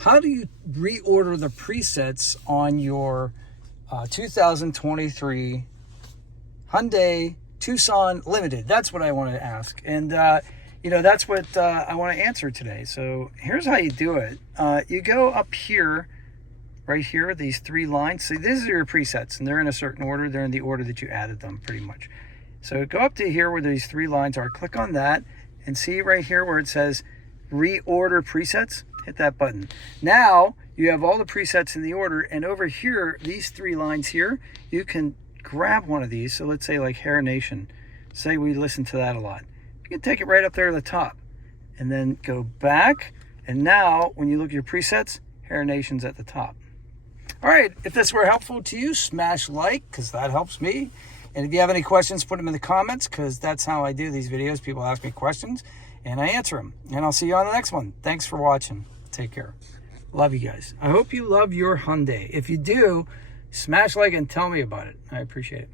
how do you reorder the presets on your 2023 Hyundai Tucson Limited? That's what I want to ask. And, that's what I want to answer today. So here's how you do it. You go up here, right here, these three lines. So these are your presets, and they're in a certain order. They're in the order that you added them, pretty much. So go up to here where these three lines are. Click on that, and see right here where it says Reorder Presets. Hit that button. Now you have all the presets in the order, and over here, these three lines here, you can grab one of these. So let's say like Hair Nation. Say we listen to that a lot. You can take it right up there to the top, and then go back. And now when you look at your presets, Hair Nation's at the top. All right, if this were helpful to you, smash like, because that helps me. And if you have any questions, put them in the comments, because that's how I do these videos. People ask me questions, and I answer them. And I'll see you on the next one. Thanks for watching. Take care. Love you guys. I hope you love your Hyundai. If you do, smash like and tell me about it. I appreciate it.